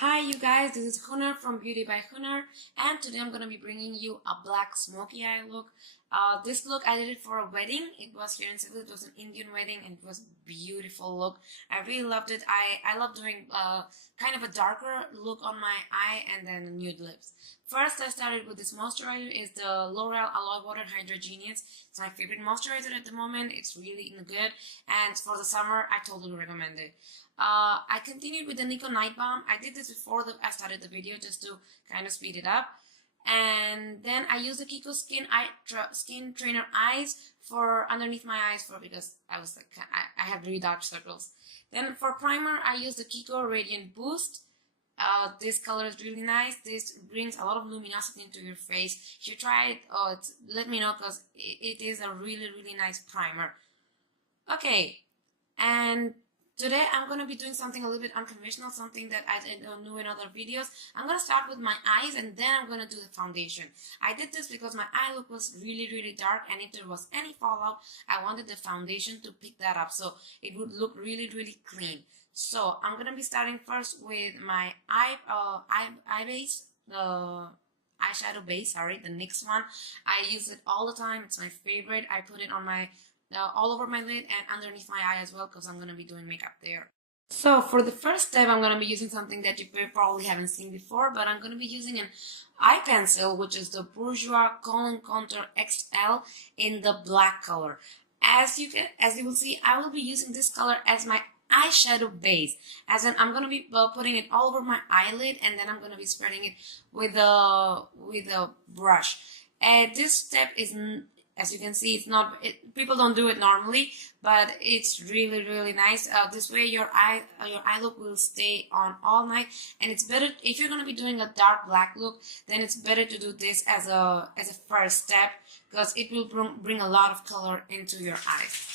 Hi you guys, this is Hunter from Beauty by Hunter, and today I'm going to be bringing you a black smoky eye look. This look I did it for a wedding. It was here in Cebu. It was an Indian wedding and it was a beautiful look. I really loved it. I love doing kind of a darker look on my eye and then nude lips. First I started with this moisturizer. It's the L'Oreal Aloe Water Hydragenius. It's my favorite moisturizer at the moment. It's really good, and for the summer I totally recommend it. I continued with the Kiko Nightbalm. I did this before I started the video just to kind of speed it up. And then I used the Kiko Skin Trainer Eyes for underneath my eyes because I was like, I have really dark circles. Then for primer, I used the Kiko Radiant Boost. This color is really nice. This brings a lot of luminosity into your face. If you try it, let me know because it is a really nice primer. Okay, and today I'm going to be doing something a little bit unconventional, something that I didn't do in other videos. I'm going to start with my eyes and then I'm going to do the foundation. I did this because my eye look was really dark, and if there was any fallout, I wanted the foundation to pick that up so it would look really clean. So I'm going to be starting first with my eye base, the eyeshadow base, the NYX one. I use it all the time. It's my favorite. I put it on my all over my lid and underneath my eye as well because I'm going to be doing makeup there. So for the first step, I'm going to be using something that you probably haven't seen before, but I'm going to be using an eye pencil, which is the Bourjois Khl&Contour XL in the black color. As you will see, I will be using this color as my eyeshadow base. As in, I'm going to be putting it all over my eyelid, and then I'm going to be spreading it with a brush. And this step is, as you can see, it's not, people don't do it normally, but it's really nice. This way your eye look will stay on all night, and it's better if you're going to be doing a dark black look, then it's better to do this as a first step because it will bring a lot of color into your eyes.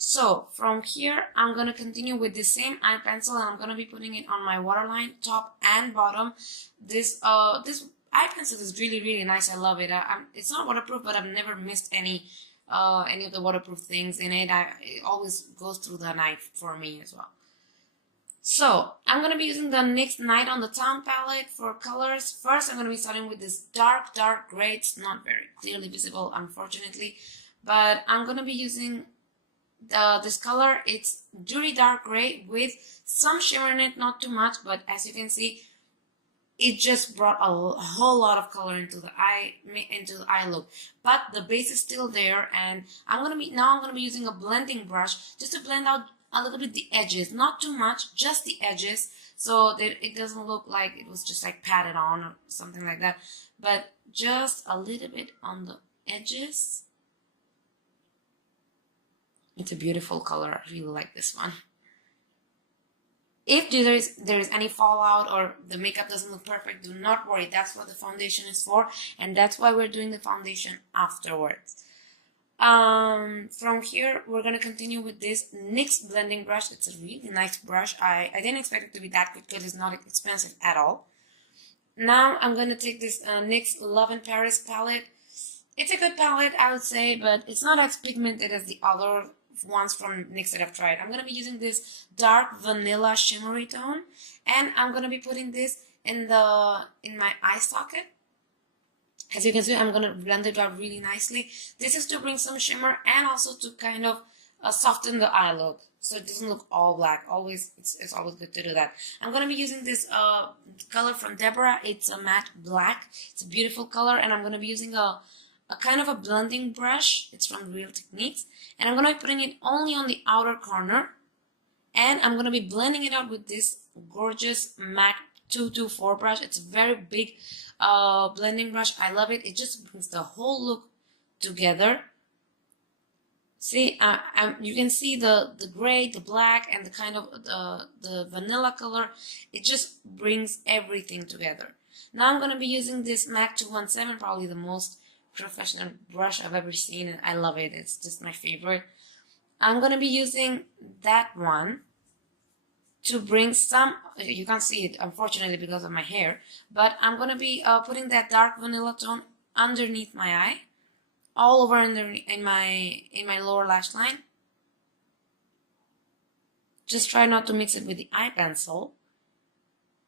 So from here, I'm going to continue with the same eye pencil, and I'm going to be putting it on my waterline, top and bottom. This eye pencil is really nice. I love it. It's not waterproof, but I've never missed any of the waterproof things in it. It always goes through the night for me as well. So I'm going to be using the NYX Night on the Town palette for colors. First, I'm going to be starting with this dark gray. It's not very clearly visible, unfortunately, but I'm going to be using this color. It's dewy dark gray with some shimmer in it, not too much, but as you can see, it just brought a whole lot of color into the eye look. But the base is still there, and I'm gonna be using a blending brush just to blend out a little bit the edges, not too much, just the edges, so that it doesn't look like it was just like patted on or something like that, but just a little bit on the edges. It's a beautiful color. I really like this one. If there is any fallout or the makeup doesn't look perfect, do not worry. That's what the foundation is for, and that's why we're doing the foundation afterwards. From here, we're going to continue with this NYX blending brush. It's a really nice brush. I didn't expect it to be that good because it's not expensive at all. Now I'm going to take this NYX Love in Paris palette. It's a good palette, I would say, but it's not as pigmented as the other ones from NYX that I've tried. I'm going to be using this dark vanilla shimmery tone, and I'm going to be putting this in my eye socket. As you can see, I'm going to blend it out really nicely. This is to bring some shimmer and also to kind of soften the eye look so it doesn't look all black. It's always good to do that. I'm going to be using this color from Deborah. It's a matte black. It's a beautiful color, and I'm going to be using a kind of a blending brush. It's from Real Techniques, and I'm going to be putting it only on the outer corner, and I'm going to be blending it out with this gorgeous MAC 224 brush. It's a very big blending brush. I love it. It just brings the whole look together. See, you can see the gray, the black, and the kind of the vanilla color. It just brings everything together. Now I'm going to be using this MAC 217, probably the most professional brush I've ever seen, and I love it. It's just my favorite. I'm going to be using that one to bring some, you can't see it unfortunately because of my hair, but I'm going to be putting that dark vanilla tone underneath my eye, all over in my lower lash line. Just try not to mix it with the eye pencil.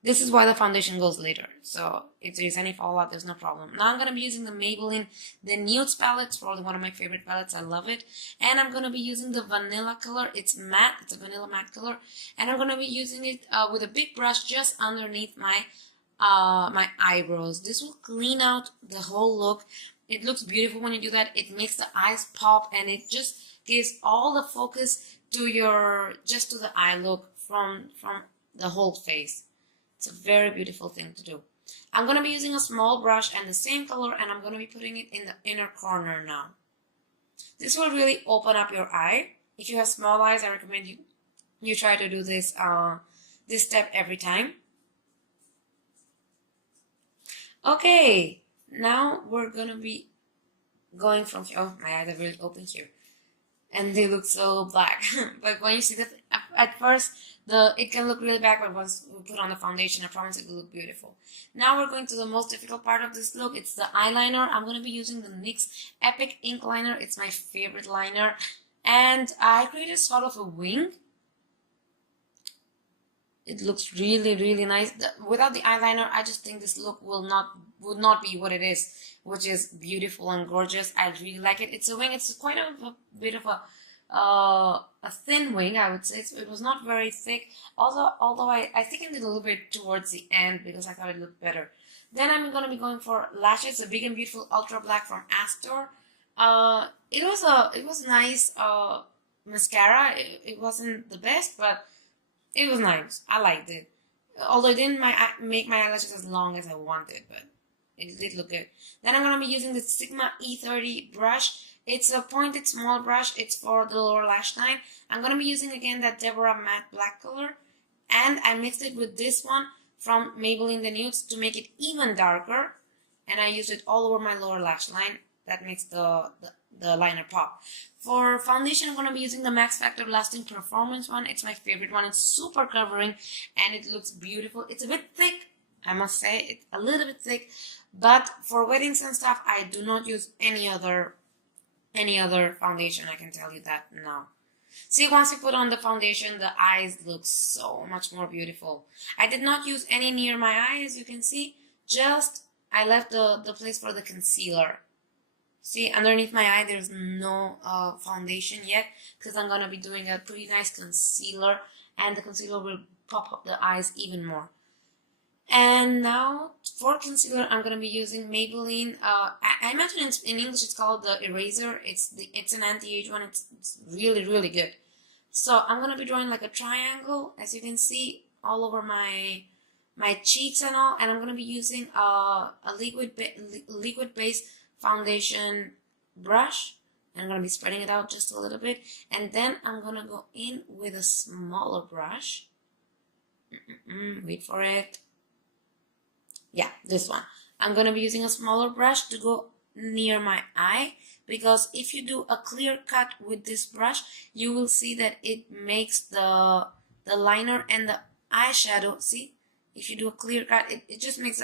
This is why the foundation goes later. So if there's any fallout, there's no problem. Now I'm going to be using the Maybelline The Nudes palette. It's probably one of my favorite palettes. I love it. And I'm going to be using the vanilla color. It's matte. It's a vanilla matte color. And I'm going to be using it with a big brush just underneath my my eyebrows. This will clean out the whole look. It looks beautiful when you do that. It makes the eyes pop, and it just gives all the focus to your, just to the eye look from the whole face. It's a very beautiful thing to do. I'm going to be using a small brush and the same color, and I'm going to be putting it in the inner corner now. This will really open up your eye. If you have small eyes, I recommend you try to do this this step every time. Okay, now we're going to be going from here. Oh, my eyes are really open here. And they look so black. But when you see that, at first, it can look really bad, but once we put on the foundation, I promise it will look beautiful. Now we're going to the most difficult part of this look. It's the eyeliner. I'm going to be using the NYX Epic Ink Liner. It's my favorite liner. And I created sort of a wing. It looks really, really nice. Without the eyeliner, I just think this look would not be what it is, which is beautiful and gorgeous. I really like it. It's a wing. It's quite a bit of a thin wing, I would say. It was not very thick. Although I thickened it a little bit towards the end because I thought it looked better. Then I'm going to be going for lashes, the Big and Beautiful Ultra Black from Astor. It was nice mascara. It wasn't the best, but it was nice. I liked it. Although it didn't make my eyelashes as long as I wanted, but it did look good. Then I'm going to be using the Sigma E30 brush. It's a pointed small brush. It's for the lower lash line. I'm going to be using again that Deborah matte black color. And I mixed it with this one from Maybelline The Nudes to make it even darker. And I used it all over my lower lash line. That makes the liner pop. For foundation, I'm going to be using the Max Factor Lasting Performance one. It's my favorite one. It's super covering and it looks beautiful. It's a bit thick, I must say. It's a little bit thick. But for weddings and stuff, I do not use any other foundation. I can tell you that now. See, once you put on the foundation, the eyes look so much more beautiful. I did not use any near my eye, as you can see. Just, I left the place for the concealer. See, underneath my eye, there's no foundation yet because I'm going to be doing a pretty nice concealer, and the concealer will pop up the eyes even more. And now, for concealer, I'm going to be using Maybelline. I mentioned in English it's called The Eraser. It's an anti-age one. It's really, really good. So I'm going to be drawing like a triangle, as you can see, all over my cheeks and all. And I'm going to be using a liquid-based foundation brush. And I'm going to be spreading it out just a little bit. And then I'm going to go in with a smaller brush. Wait for it. Yeah, this one. I'm going to be using a smaller brush to go near my eye, because if you do a clear cut with this brush, you will see that it makes the liner and the eyeshadow, see, if you do a clear cut, it just makes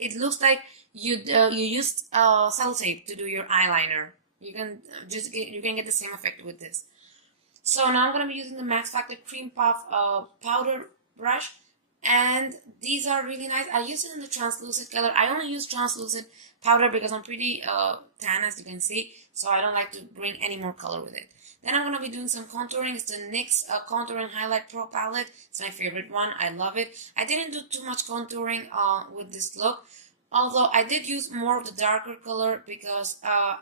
it looks like you used sellotape to do your eyeliner. You can get the same effect with this. So now I'm going to be using the Max Factor Creme Puff powder brush. And these are really nice. I use it in the translucent color. I only use translucent powder because I'm pretty tan, as you can see. So I don't like to bring any more color with it. Then I'm going to be doing some contouring. It's the NYX Contouring Highlight Pro Palette. It's my favorite one. I love it. I didn't do too much contouring with this look. Although I did use more of the darker color because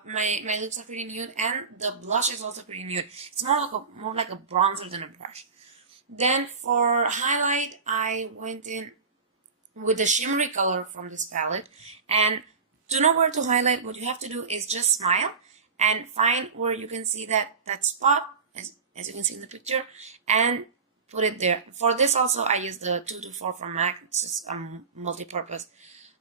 my lips are pretty nude. And the blush is also pretty nude. It's more like a bronzer than a brush. Then for highlight, I went in with the shimmery color from this palette. And to know where to highlight, what you have to do is just smile and find where you can see that spot, as you can see in the picture, and put it there. For this also, I use the 224 from MAC. It's just a multi-purpose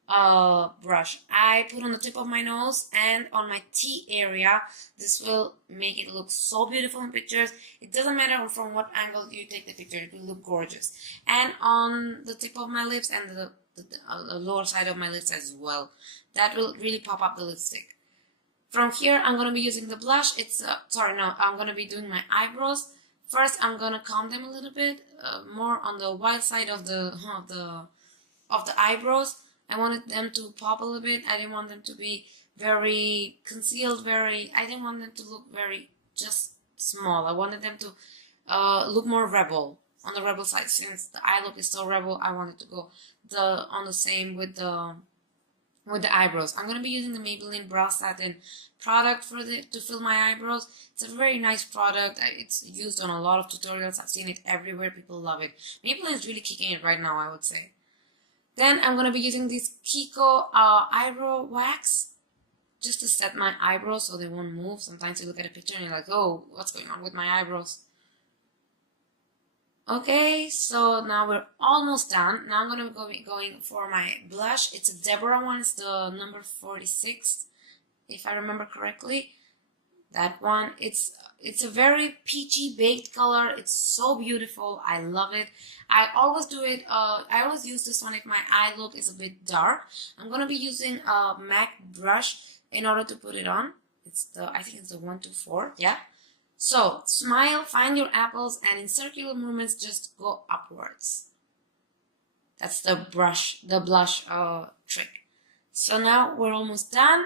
brush. I put on the tip of my nose and on my T area. This will make it look so beautiful in pictures. It doesn't matter from what angle you take the picture, it will look gorgeous. And on the tip of my lips and the lower side of my lips as well. That will really pop up the lipstick. From here, I'm going to be using the blush. I'm going to be doing my eyebrows. First, I'm going to comb them a little bit, more on the wide side of the of the eyebrows, I wanted them to pop a little bit. I didn't want them to be very concealed, I didn't want them to look very just small. I wanted them to look more rebel, on the rebel side. Since the eye look is so rebel, I wanted to go on the same with the eyebrows. I'm gonna be using the Maybelline Brow Satin product to fill my eyebrows. It's a very nice product. It's used on a lot of tutorials. I've seen it everywhere. People love it. Maybelline's really kicking it right now, I would say. Then I'm gonna be using this Kiko eyebrow wax just to set my eyebrows so they won't move. Sometimes you look at a picture and you're like, oh, what's going on with my eyebrows? Okay, so now we're almost done. Now I'm gonna be going for my blush. It's a Deborah one. It's the number 46, if I remember correctly. That one. It's a very peachy baked color. It's so beautiful. I love it. I always do it. I always use this one if my eye look is a bit dark. I'm gonna be using a MAC brush in order to put it on. I think it's the 124. Yeah. So, smile, find your apples, and in circular movements, just go upwards. That's the blush trick. So now we're almost done,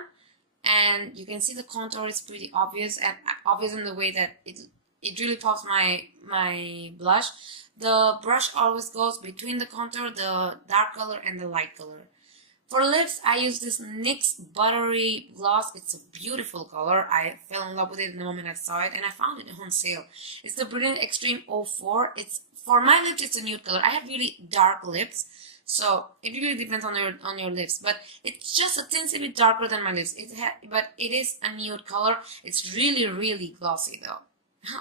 and you can see the contour is pretty obvious, and obvious in the way that it really pops my blush. The brush always goes between the contour, the dark color, and the light color. For lips, I use this NYX Buttery Gloss. It's a beautiful color. I fell in love with it the moment I saw it, and I found it on sale. It's the Brilliant Extreme 04. For my lips, it's a nude color. I have really dark lips, so it really depends on your lips. But it's just a teensy bit darker than my lips. But it is a nude color. It's really, really glossy though.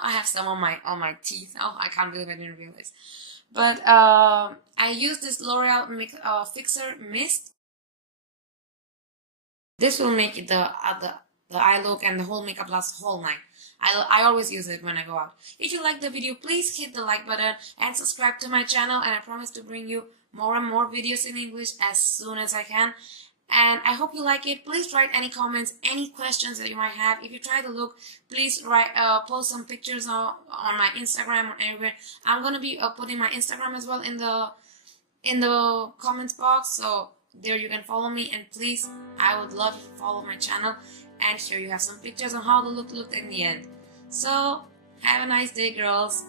I have some on my teeth. Oh, I can't believe I didn't realize. But I use this L'Oreal Fixer Mist. This will make it the eye look and the whole makeup last the whole night. I always use it when I go out. If you like the video, please hit the like button and subscribe to my channel, and I promise to bring you more and more videos in English as soon as I can. And I hope you like it. Please write any comments, any questions that you might have. If you try the look, please post some pictures on my Instagram or anywhere. I'm gonna be putting my Instagram as well in the comments box, so there you can follow me. And please, I would love if you follow my channel, and here you have some pictures on how the look looked in the end. So have a nice day, girls.